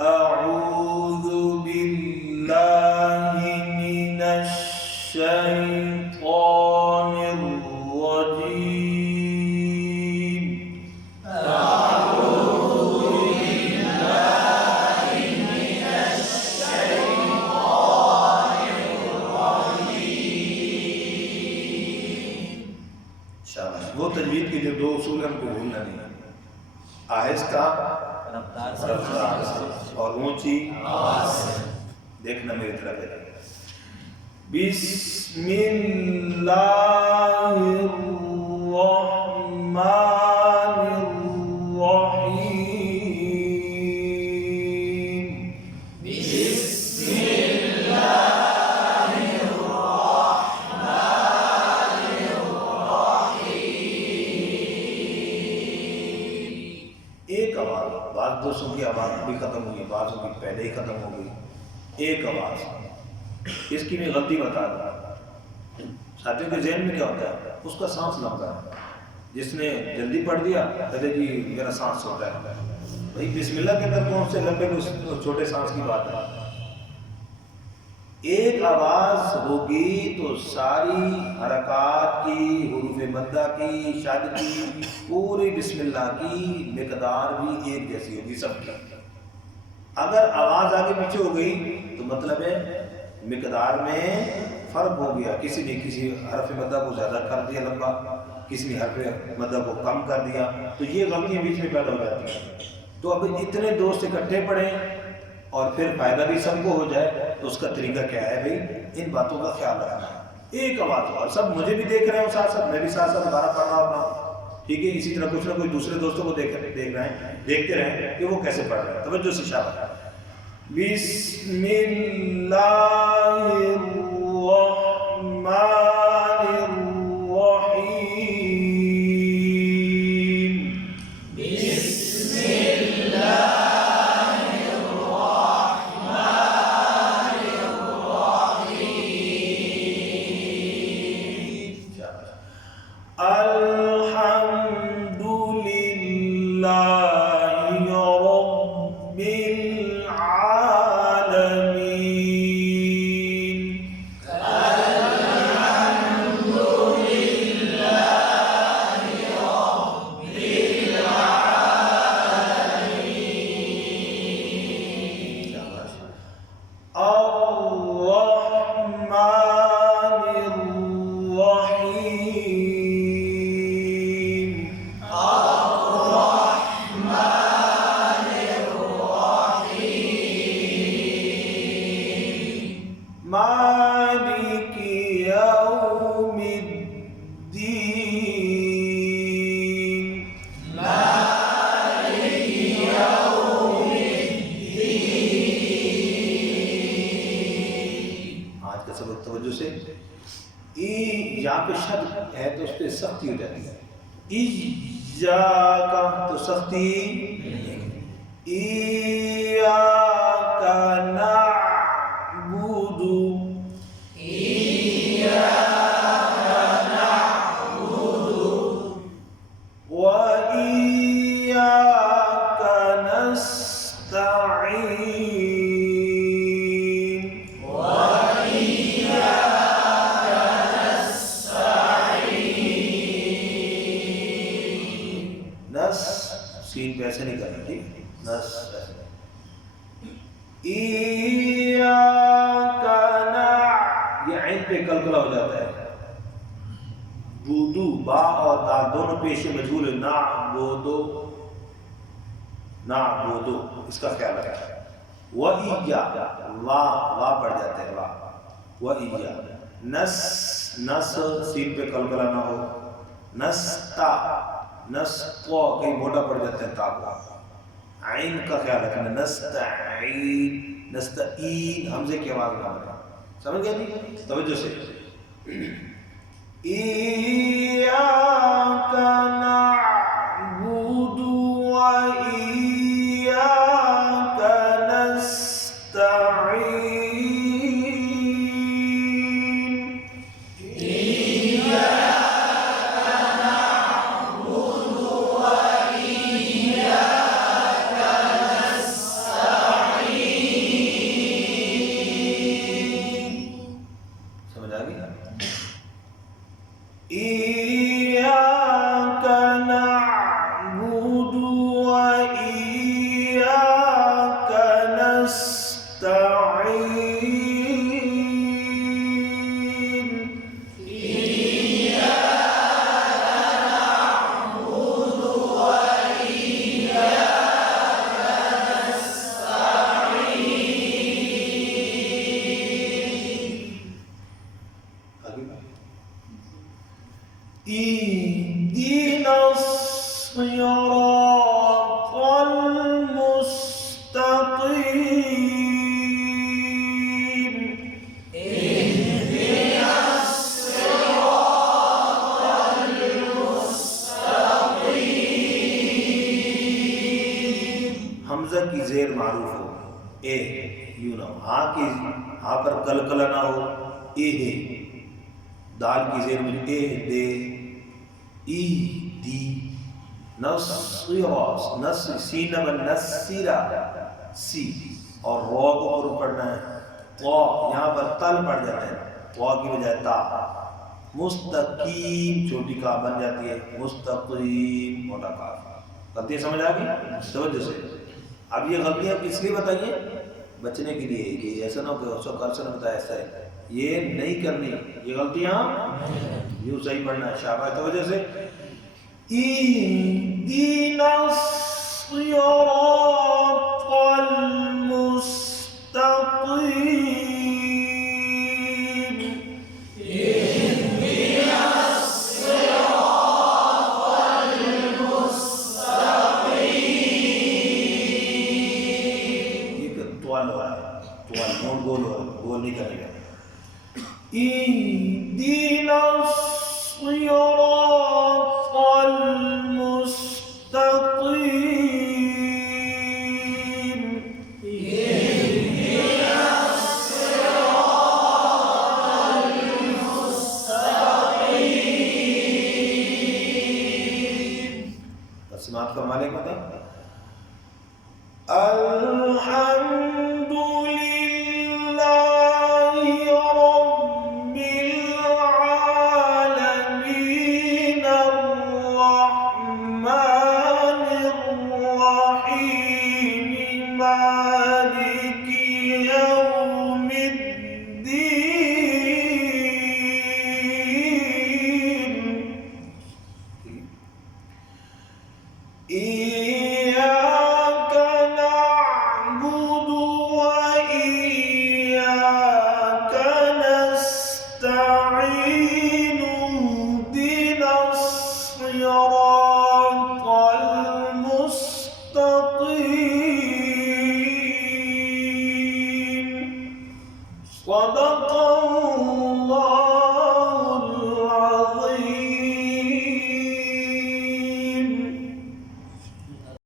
अऊज़ु बिल्लाहि मिनश शैतानिर रजीम। अऊज़ु बिल्लाहि मिनश शैतानिर रजीम। शाबाश। वो तजवीद के जो दो उसूल हैं उनको भूलना नहीं। आहिस्ता रफ्तार से और ऊंची आवाज से। देखना मेरी तरफ है। बिस्मिल्लाहिर्रहमानिर्रहीम। बिस्मिल्लाहिर्रहमानिर्रहीम। एक आवाज, बात दोस्तों की आवाज भी खत्म हुई, बातों की पहले ही खत्म हो गई। एक आवाज। इसकी मैं गलती बता दूं, साथियों के जहन में क्या होता है, उसका सांस लंबा है। जिसने जल्दी पढ़ दिया कहते जी मेरा सांस छोटा है। भाई बिस्मिल्लाह के अंदर कौन से लंबे को छोटे सांस की बात है। एक आवाज होगी तो सारी हरकत की, हुरूफ मद्दा की, शद की, पूरी बिस्मिल्लाह की मिकदार भी एक जैसी होगी सबकी। अगर आवाज आगे पीछे हो गई तो मतलब है मिकदार में फर्क हो गया। किसी ने किसी हरफ मद्दा को ज़्यादा कर दिया लंबा, किसी ने हरफ मद्दा को कम कर दिया, तो ये गलतियाँ बीच में पैदा हो जाती हैं। तो अब इतने दोस्त इकट्ठे पढ़ें और फिर फ़ायदा भी सबको हो जाए, तो उसका तरीका क्या है भाई, इन बातों का ख्याल रखना है। एक आवाज़ और सब मुझे भी देख रहे हो साथ साथ, मैं भी साथ साथ दोबारा पढ़ रहा होता हूँ, ठीक है। इसी तरह कुछ ना कुछ दूसरे दोस्तों को देख रहे हैं, देखते रहें कि वो कैसे पढ़ रहे हैं। तवज्जो से शाबाश। बिस्मिल्लाहिर्रहमानिर्रहीम। अल्हम्दुलिल्लाहि रब्बिल आलमीन। अल्हम्दुलिल्लाहि रब्बिल आलमीन। अर्रहमानिर रहीम। मालिकी यौमिद्दीन। मालिकी यौमिद्दीन। आज का सबक तवज्जो से। यहाँ पे शब्द है तो उस पर सख्ती हो जाती है। इय्याका तो सख्ती, इय्याका नअबुदु, इय्याका नअबुदु व इय्याका नस्तईन, व इय्याका नस्तईन। नस सीन पे ऐसे नहीं करना, ठीक। नस इय्याका ना, ये ऐन पे कलकला हो जाता है। बुदू, बा और दाल दोनों पेश मजबूर है। ना बोदो, ना बोदो, इसका ख्याल रखें। व इय्या, वा पड़ जाते हैं, वा व इय्या। नस, नस सीन पे कलकला ना हो। नस्ता, नस को कहीं मोटा पड़ जाता है ताका। आइन का ख्याल रखना। नस्तईन, नस्तईन हमजे की आवाज ना बना। समझ गया नहीं? तवज्जो से। इय्याका नअबुदु व इय्याका नस्तईन। इय्याका नअबुदु व इय्याका नस्तईन। إياك نعبد وإياك نستعين. اهدنا الصراط المستقيم. اهدنا الصراط المستقيم. حمزہ کی زیر معروف ہو، اے یوں نہ ہو، ہاں پر کلکلہ نہ ہو، اے ہے، دال کی زیر میں اے دے، ای دی، نصیرہ، نصر سینہ میں نصیرہ، سی، اور رو کو پر پڑھنا ہے، تو یہاں پر تل پڑھ جاتا ہے، تو کی بجائے تا، مستقیم چھوٹی کا بن جاتی ہے، مستقیم موٹا کا. غلطیاں سمجھ آ گئی؟ توجہ سے. اب یہ غلطیاں کس لیے بتائیے؟ بچنے کے لیے، کہ ایسا نہ ہو کہ اس کو کل سے نہ بتایا ایسا ہے، یہ نہیں کرنی یہ غلطیاں، یوں صحیح پڑھنا ہے. شاباش. توجہ سے. اہدنا الصراط المستقيم. اهدنا الصراط المستقيم. یہ طوال ہو رہا ہے، طوال نون گول ہو رہا ہے، گول نہیں کرنے کا. اهدنا الصراط المستقيم. اهدنا الصراط المستقيم. تسمعات فرما لیں مطلب الحمد لله رب العالمين الرحمن الرحيم مالك يوم الدين. إياك نعبد وإياك نستعين. اهدنا الصراط المستقيم. صدق الله